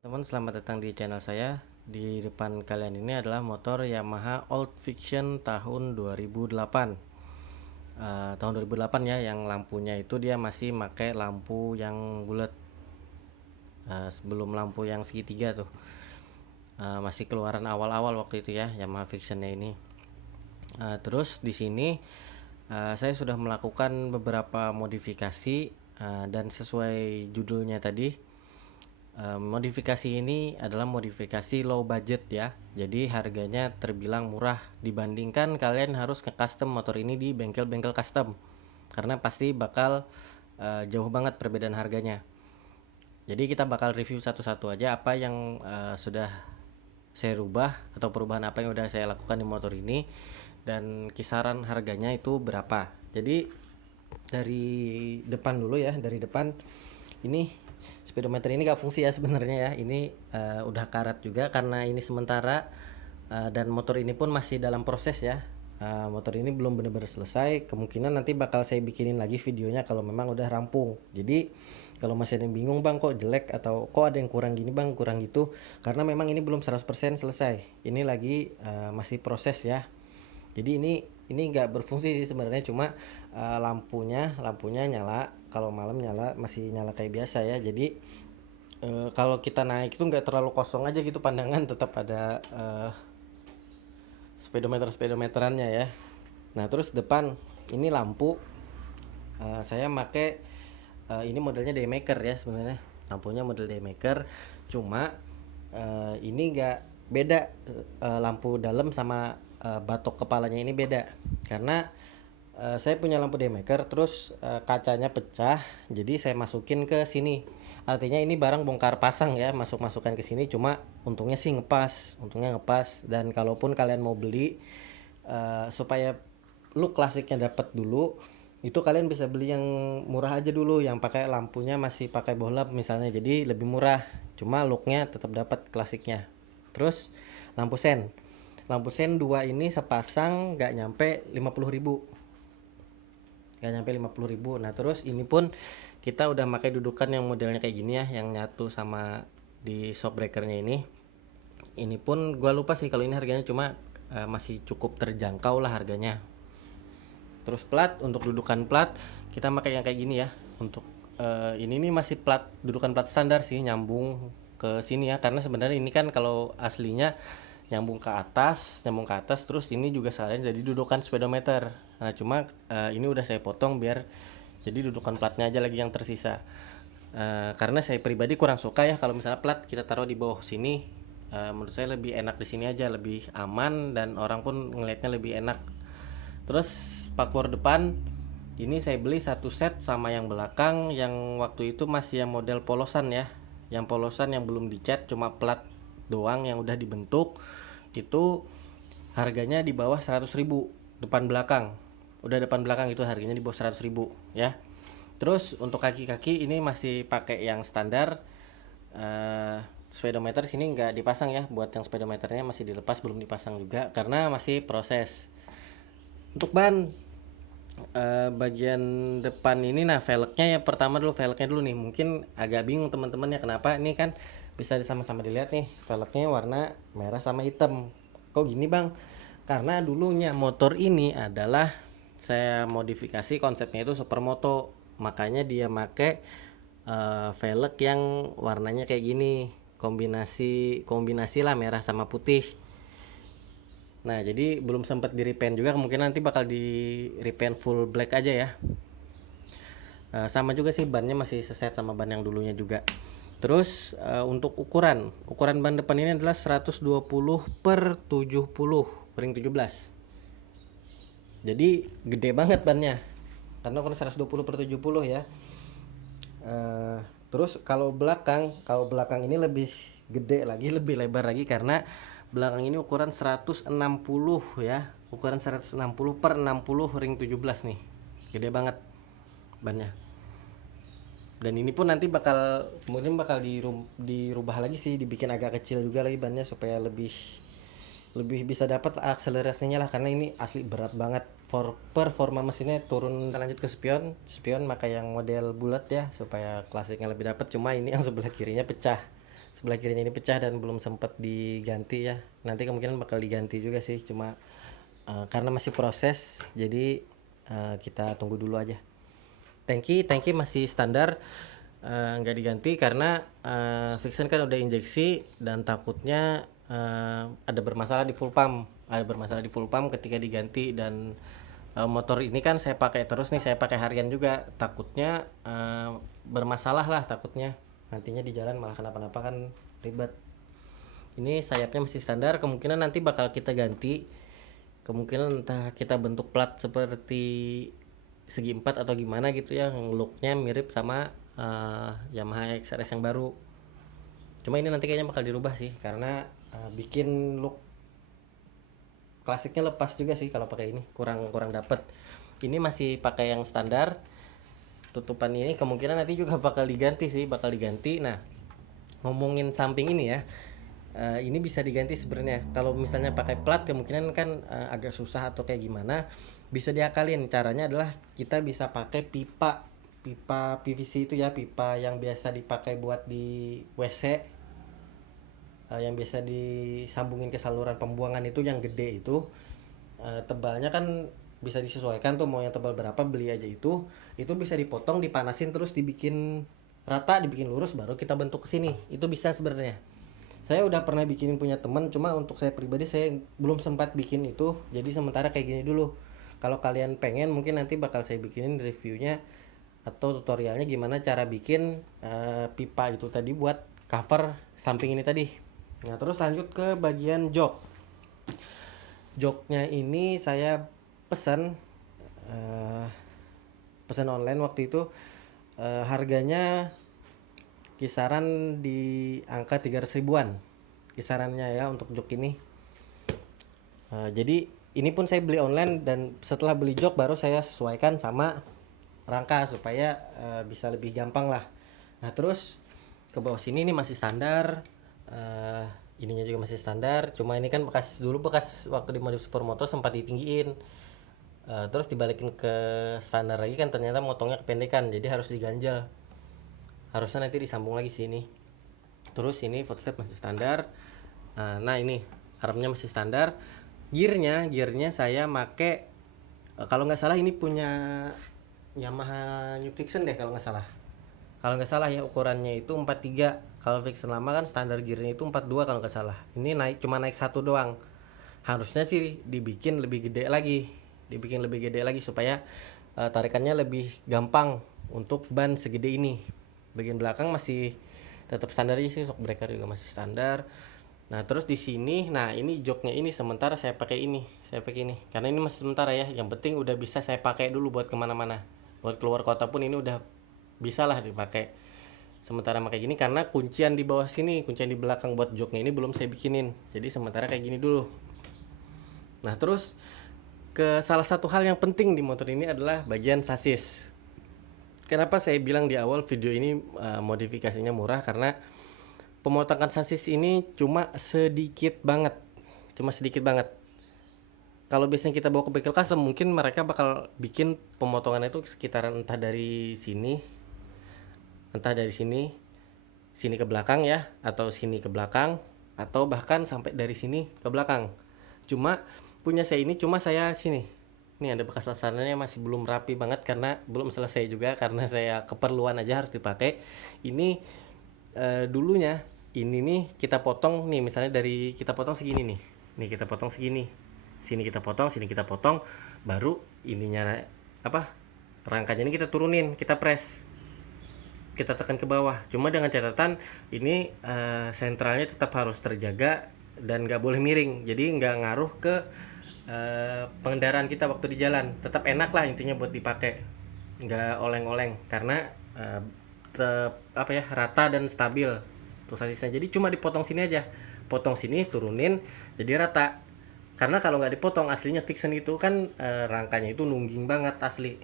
Teman, selamat datang di channel saya. Di depan kalian ini adalah motor Yamaha Old Fiction tahun 2008. Tahun 2008 ya, yang lampunya itu dia masih pakai lampu yang bulat. Sebelum lampu yang segitiga tuh. Masih keluaran awal-awal waktu itu ya, Yamaha Fictionnya ini. Terus di sini saya sudah melakukan beberapa modifikasi, dan sesuai judulnya tadi, modifikasi ini adalah modifikasi low budget ya. Jadi harganya terbilang murah dibandingkan kalian harus ke custom motor ini di bengkel-bengkel custom. Karena pasti bakal jauh banget perbedaan harganya. Jadi kita bakal review satu-satu aja apa yang sudah saya rubah atau perubahan apa yang udah saya lakukan di motor ini dan kisaran harganya itu berapa. Jadi dari depan dulu ya, dari depan ini speedometer ini gak fungsi ya sebenarnya ya. Ini udah karat juga karena ini sementara, dan motor ini pun masih dalam proses ya. Motor ini belum benar-benar selesai. Kemungkinan nanti bakal saya bikinin lagi videonya kalau memang udah rampung. Jadi kalau masih ada yang bingung, bang kok jelek atau kok ada yang kurang gini bang, kurang gitu, karena memang ini belum 100% selesai. Ini lagi masih proses ya. Jadi ini nggak berfungsi sih sebenarnya, cuma lampunya nyala, kalau malam nyala masih nyala kayak biasa ya. Jadi kalau kita naik itu nggak terlalu kosong aja gitu pandangan, tetap ada speedometerannya ya. Nah terus depan ini lampu, saya make ini modelnya Daymaker ya sebenarnya, lampunya model Daymaker, cuma ini nggak beda, lampu dalam sama batok kepalanya ini beda karena saya punya lampu Daymaker, terus kacanya pecah, jadi saya masukin ke sini. Artinya ini barang bongkar pasang ya, masukkan ke sini. Cuma untungnya sih untungnya ngepas. Dan kalaupun kalian mau beli supaya look klasiknya dapat dulu, itu kalian bisa beli yang murah aja dulu, yang pakai lampunya masih pakai bohlam misalnya, jadi lebih murah, cuma looknya tetap dapat klasiknya. Terus lampu sen 2 ini sepasang nggak nyampe 50.000, nah terus ini pun kita udah pakai dudukan yang modelnya kayak gini ya, yang nyatu sama di shock breakernya ini pun gua lupa sih kalau ini harganya, cuma masih cukup terjangkau lah harganya. Terus untuk dudukan plat kita pakai yang kayak gini ya. Untuk ini nih masih dudukan plat standar sih, nyambung ke sini ya, karena sebenarnya ini kan kalau aslinya nyambung ke atas, terus ini juga sekalian jadi dudukan speedometer. Nah cuma ini udah saya potong biar jadi dudukan platnya aja lagi yang tersisa. Karena saya pribadi kurang suka ya kalau misalnya plat kita taruh di bawah sini. Menurut saya lebih enak di sini aja, lebih aman dan orang pun ngelihatnya lebih enak. Terus spakbor depan ini saya beli satu set sama yang belakang, yang waktu itu masih yang model polosan ya, yang polosan yang belum dicat, cuma plat doang yang udah dibentuk. Itu harganya di bawah 100.000 depan belakang. Udah depan belakang itu harganya di bawah 100.000 ya. Terus untuk kaki-kaki ini masih pakai yang standar. Speedometer sini nggak dipasang ya, buat yang speedometernya masih dilepas, belum dipasang juga karena masih proses. Untuk ban bagian depan ini, nah velgnya ya, pertama dulu velgnya dulu nih, mungkin agak bingung teman-teman ya kenapa. Ini kan bisa sama-sama dilihat nih, velgnya warna merah sama hitam. Kok gini bang? Karena dulunya motor ini adalah saya modifikasi, konsepnya itu supermoto, makanya dia make velg yang warnanya kayak gini, kombinasi lah merah sama putih. Nah jadi belum sempat di repaint juga, kemungkinan nanti bakal di repaint full black aja ya. Sama juga sih, bannya masih seset sama ban yang dulunya juga. Terus untuk ukuran ban depan ini adalah 120/70 ring 17. Jadi gede banget bannya karena ukuran 120/70 ya. Terus kalau belakang ini lebih gede lagi, lebih lebar lagi, karena belakang ini ukuran 160 ya, ukuran 160/60 ring 17 nih, gede banget bannya. Dan ini pun nanti mungkin bakal dirubah lagi sih, dibikin agak kecil juga lagi bannya supaya lebih bisa dapat akselerasinya lah, karena ini asli berat banget. Performa mesinnya turun. Lanjut ke spion maka yang model bulat ya supaya klasiknya lebih dapat, cuma ini yang sebelah kirinya pecah. sebelah kirinya ini pecah dan belum sempat diganti ya. Nanti kemungkinan bakal diganti juga sih, cuma karena masih proses, jadi kita tunggu dulu aja. Tangki masih standar, nggak diganti karena Vixen kan udah injeksi dan takutnya ada bermasalah di full pump ketika diganti. Dan motor ini kan saya pakai terus nih, saya pakai harian juga, takutnya bermasalah lah, takutnya nantinya di jalan malah kenapa-napa kan ribet. Ini sayapnya masih standar, kemungkinan nanti bakal kita ganti, kemungkinan entah kita bentuk plat seperti segi 4 atau gimana gitu ya, yang looknya mirip sama Yamaha XRS yang baru. Cuma ini nanti kayaknya bakal dirubah sih, karena bikin look klasiknya lepas juga sih kalau pakai ini, kurang dapet. Ini masih pakai yang standar, tutupan ini kemungkinan nanti juga bakal diganti. Nah, ngomongin samping ini ya, ini bisa diganti sebenarnya. Kalau misalnya pakai plat kemungkinan kan agak susah atau kayak gimana, bisa diakalin. Caranya adalah kita bisa pakai pipa PVC itu ya, pipa yang biasa dipakai buat di WC, yang biasa disambungin ke saluran pembuangan itu, yang gede itu. Tebalnya kan bisa disesuaikan tuh, mau yang tebal berapa beli aja. Itu bisa dipotong, dipanasin, terus dibikin rata, dibikin lurus, baru kita bentuk ke sini. Itu bisa sebenarnya. Saya udah pernah bikinin punya teman, cuma untuk saya pribadi saya belum sempat bikin itu, jadi sementara kayak gini dulu. Kalau kalian pengen, mungkin nanti bakal saya bikinin reviewnya atau tutorialnya gimana cara bikin pipa itu tadi buat cover samping ini tadi. Nah, terus lanjut ke bagian joknya ini saya pesan online waktu itu. Harganya kisaran di angka 300 ribuan kisarannya ya untuk jok ini. Jadi ini pun saya beli online, dan setelah beli jok baru saya sesuaikan sama rangka supaya bisa lebih gampang lah. Nah, terus ke bawah sini ini masih standar, ininya juga masih standar, cuma ini kan bekas waktu di modif supermoto sempat ditinggiin, terus dibalikin ke standar lagi kan, ternyata motongnya kependekan, jadi harus diganjel, harusnya nanti disambung lagi sini. Terus ini footstep masih standar. Nah, ini armnya masih standar. Gearnya saya make, kalau nggak salah ini punya Yamaha New Vixen deh kalau nggak salah ya, ukurannya itu 43. Kalau Vixen lama kan standar gearnya itu 42 kalau nggak salah. Ini cuma naik satu doang. Harusnya sih dibikin lebih gede lagi supaya tarikannya lebih gampang untuk ban segede ini. Bagian belakang masih tetap standar aja sih, shock breaker juga masih standar. Nah, terus di sini, nah ini joknya ini sementara saya pakai ini, karena ini masih sementara ya. Yang penting udah bisa saya pakai dulu buat kemana-mana, buat keluar kota pun ini udah bisa lah dipakai. Sementara pakai gini karena kuncian di bawah sini, kuncian di belakang buat joknya ini belum saya bikinin, jadi sementara kayak gini dulu. Nah, terus ke salah satu hal yang penting di motor ini adalah bagian sasis. Kenapa saya bilang di awal video ini modifikasinya murah, karena pemotongan sasis ini cuma sedikit banget. Kalau biasanya kita bawa ke bengkel custom, mungkin mereka bakal bikin pemotongannya itu sekitaran entah dari sini sini ke belakang ya, atau sini ke belakang, atau bahkan sampai dari sini ke belakang. Cuma punya saya ini cuma saya sini. Ini ada bekas lasananya masih belum rapi banget karena belum selesai juga, karena saya keperluan aja harus dipakai. Ini dulunya ini nih kita potong nih, misalnya dari kita potong segini nih kita potong segini, sini kita potong, baru ininya rangkanya ini kita turunin, kita press, kita tekan ke bawah. Cuma dengan catatan ini sentralnya tetap harus terjaga dan nggak boleh miring, jadi nggak ngaruh ke pengendaraan kita waktu di jalan. Tetap enak lah intinya buat dipakai, nggak oleng-oleng, karena rata dan stabil tuh sasisnya. Jadi cuma dipotong sini aja, potong sini, turunin jadi rata. Karena kalau nggak dipotong aslinya Vixen itu kan rangkanya itu nungging banget asli.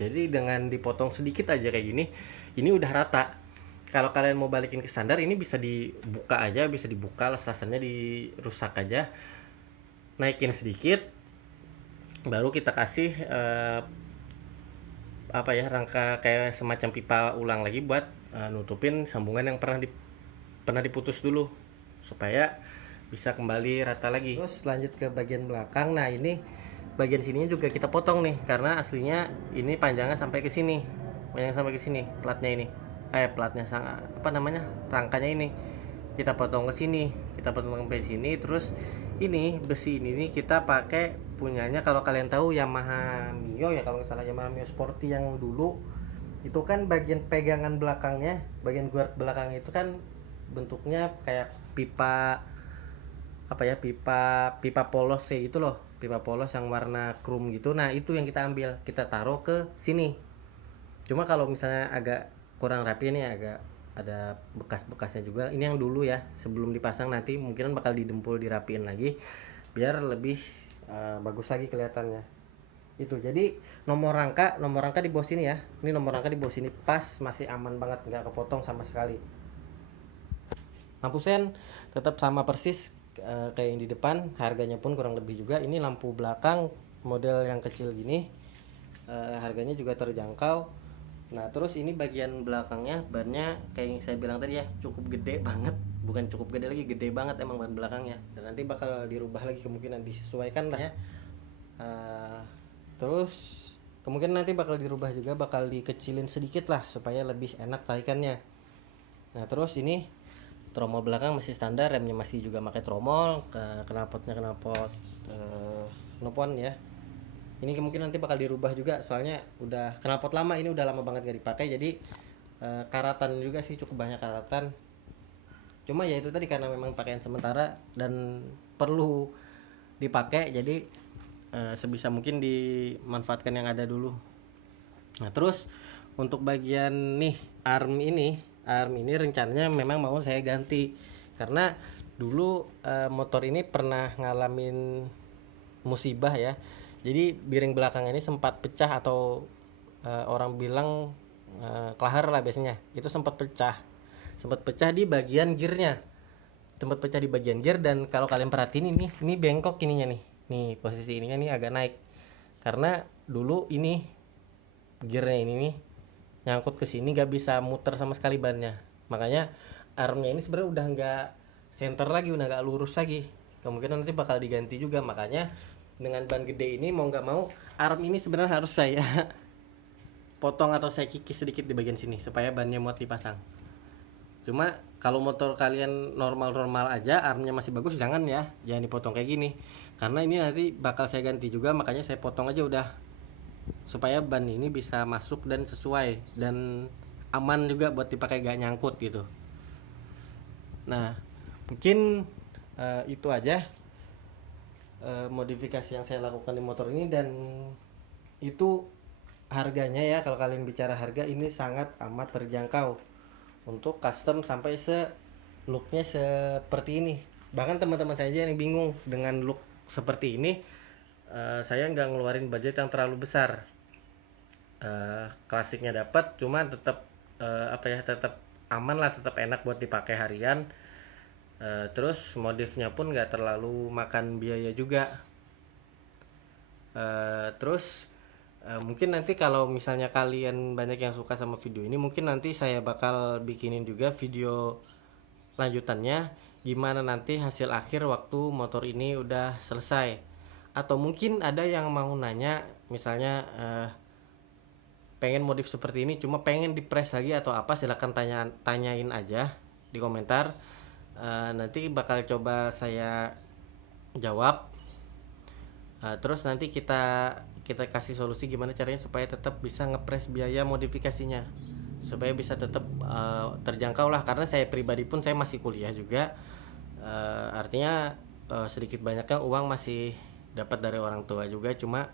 Jadi dengan dipotong sedikit aja kayak gini, ini udah rata. Kalau kalian mau balikin ke standar, ini bisa dibuka lasannya dirusak aja, naikin sedikit, baru kita kasih rangka kayak semacam pipa ulang lagi buat nutupin sambungan yang pernah pernah diputus dulu supaya bisa kembali rata lagi. Terus lanjut ke bagian belakang. Nah, ini bagian sininya juga kita potong nih karena aslinya ini panjangnya sampai ke sini. Panjang sampai ke sini platnya ini. Platnya apa namanya? Rangkanya ini. Kita potong ke sini, kita potong sampai sini. Terus ini besi ini kita pakai punyanya, kalau kalian tahu Yamaha Mio ya, kalau nggak salah Yamaha Mio Sporty yang dulu itu kan bagian pegangan belakangnya, bagian guard belakang itu kan bentuknya kayak pipa, apa ya, pipa polos sih gitu loh, pipa polos yang warna chrome gitu. Nah, itu yang kita ambil, kita taruh ke sini. Cuma kalau misalnya agak kurang rapi nih, agak ada bekas-bekasnya juga. Ini yang dulu ya, sebelum dipasang, nanti mungkin bakal didempul, dirapiin lagi biar lebih bagus lagi kelihatannya. Itu jadi nomor rangka di bawah sini ya. Ini nomor rangka di bawah sini pas, masih aman banget, nggak kepotong sama sekali. Lampu sen tetap sama persis kayak yang di depan, harganya pun kurang lebih juga. Ini lampu belakang model yang kecil gini, harganya juga terjangkau. Nah, terus ini bagian belakangnya, bannya kayak yang saya bilang tadi ya, cukup gede banget. Bukan cukup gede lagi, gede banget emang ban belakangnya. Dan nanti bakal dirubah lagi, kemungkinan disesuaikan lah ya. Terus kemungkinan nanti bakal dirubah juga, bakal dikecilin sedikit lah supaya lebih enak tarikannya. Nah, terus ini tromol belakang masih standar, remnya masih juga pakai tromol, knalpotnya knalpot knopon ya. Ini mungkin nanti bakal dirubah juga, soalnya udah knalpot lama, ini udah lama banget gak dipakai, jadi karatan juga sih, cukup banyak karatan. Cuma ya itu tadi, karena memang pakaian sementara dan perlu dipakai, jadi sebisa mungkin dimanfaatkan yang ada dulu. Nah, terus untuk bagian nih arm ini rencananya memang mau saya ganti, karena dulu motor ini pernah ngalamin musibah ya. Jadi biring belakang ini sempat pecah, atau orang bilang kelahar lah biasanya. Itu sempat pecah di bagian gearnya, dan kalau kalian perhatiin ini bengkok ininya nih. Nih posisi ininya nih agak naik, karena dulu ini gearnya ini nih nyangkut ke sini, gak bisa muter sama sekali bannya. Makanya armnya ini sebenarnya udah nggak center lagi, udah nggak lurus lagi. Kemungkinan nanti bakal diganti juga. Makanya dengan ban gede ini, mau nggak mau arm ini sebenarnya harus saya potong atau saya kikis sedikit di bagian sini supaya bannya muat dipasang. Cuma kalau motor kalian normal-normal aja, armnya masih bagus, jangan dipotong kayak gini, karena ini nanti bakal saya ganti juga. Makanya saya potong aja udah, supaya ban ini bisa masuk dan sesuai dan aman juga buat dipakai, gak nyangkut gitu. Nah, mungkin itu aja modifikasi yang saya lakukan di motor ini. Dan itu harganya ya, kalau kalian bicara harga, ini sangat amat terjangkau untuk custom sampai looknya seperti ini. Bahkan teman-teman saya aja yang bingung dengan look seperti ini. Saya nggak ngeluarin budget yang terlalu besar. Klasiknya dapat, cuma tetap tetap aman lah, tetap enak buat dipakai harian. Terus modifnya pun nggak terlalu makan biaya juga. Terus mungkin nanti kalau misalnya kalian banyak yang suka sama video ini, mungkin nanti saya bakal bikinin juga video lanjutannya, gimana nanti hasil akhir waktu motor ini udah selesai. Atau mungkin ada yang mau nanya, misalnya pengen modif seperti ini, cuma pengen di-press lagi atau apa, silahkan tanyain aja di komentar. Nanti bakal coba saya jawab. Terus nanti kita kasih solusi gimana caranya supaya tetap bisa ngepres biaya modifikasinya, supaya bisa tetap terjangkau lah. Karena saya pribadi pun, saya masih kuliah juga, artinya sedikit banyaknya uang masih dapat dari orang tua juga. Cuma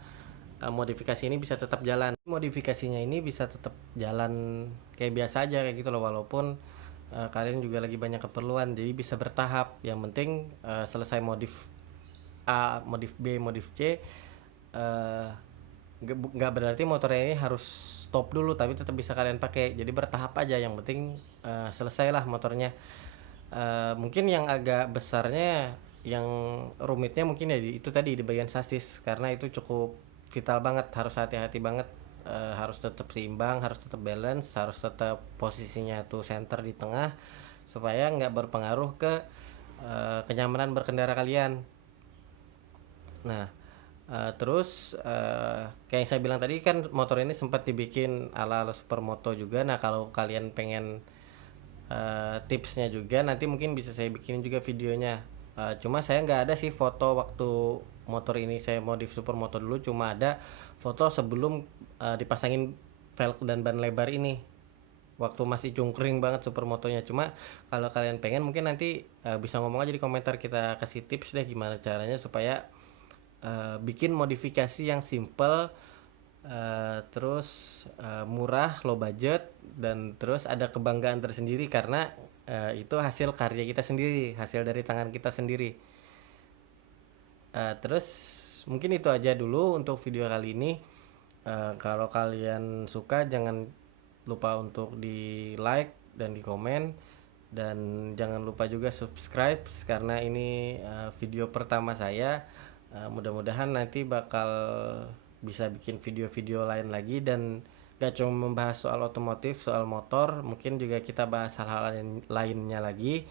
modifikasi ini bisa tetap jalan, modifikasinya ini bisa tetap jalan kayak biasa aja, kayak gitu loh. Walaupun kalian juga lagi banyak keperluan, jadi bisa bertahap. Yang penting selesai modif A, modif B, modif C, nggak berarti motornya ini harus stop dulu, tapi tetap bisa kalian pakai. Jadi bertahap aja, yang penting selesailah motornya. Mungkin yang agak besarnya, yang rumitnya mungkin ya itu tadi di bagian sasis, karena itu cukup vital banget, harus hati-hati banget. Harus tetap seimbang, harus tetap balance, harus tetap posisinya tuh center di tengah, supaya nggak berpengaruh ke kenyamanan berkendara kalian. Nah, terus kayak yang saya bilang tadi kan motor ini sempat dibikin ala-ala supermoto juga. Nah, kalau kalian pengen tipsnya juga nanti mungkin bisa saya bikin juga videonya. Cuma saya nggak ada sih foto waktu motor ini saya modif supermoto dulu, cuma ada foto sebelum dipasangin velg dan ban lebar ini waktu masih cungkring banget supermotonya. Cuma kalau kalian pengen mungkin nanti bisa ngomong aja di komentar, kita kasih tips deh gimana caranya supaya bikin modifikasi yang simple, terus murah, low budget, dan terus ada kebanggaan tersendiri karena itu hasil karya kita sendiri, hasil dari tangan kita sendiri. Terus mungkin itu aja dulu untuk video kali ini. Kalau kalian suka jangan lupa untuk di like dan di komen, dan jangan lupa juga subscribe karena ini video pertama saya. Mudah-mudahan nanti bakal bisa bikin video-video lain lagi, dan gak cuma membahas soal otomotif, soal motor, mungkin juga kita bahas hal-hal lainnya lagi.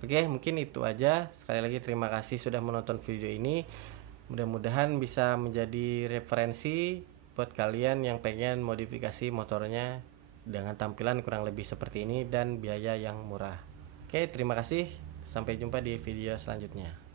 Oke, mungkin itu aja. Sekali lagi terima kasih sudah menonton video ini. Mudah-mudahan bisa menjadi referensi buat kalian yang pengen modifikasi motornya dengan tampilan kurang lebih seperti ini dan biaya yang murah. Oke, terima kasih. Sampai jumpa di video selanjutnya.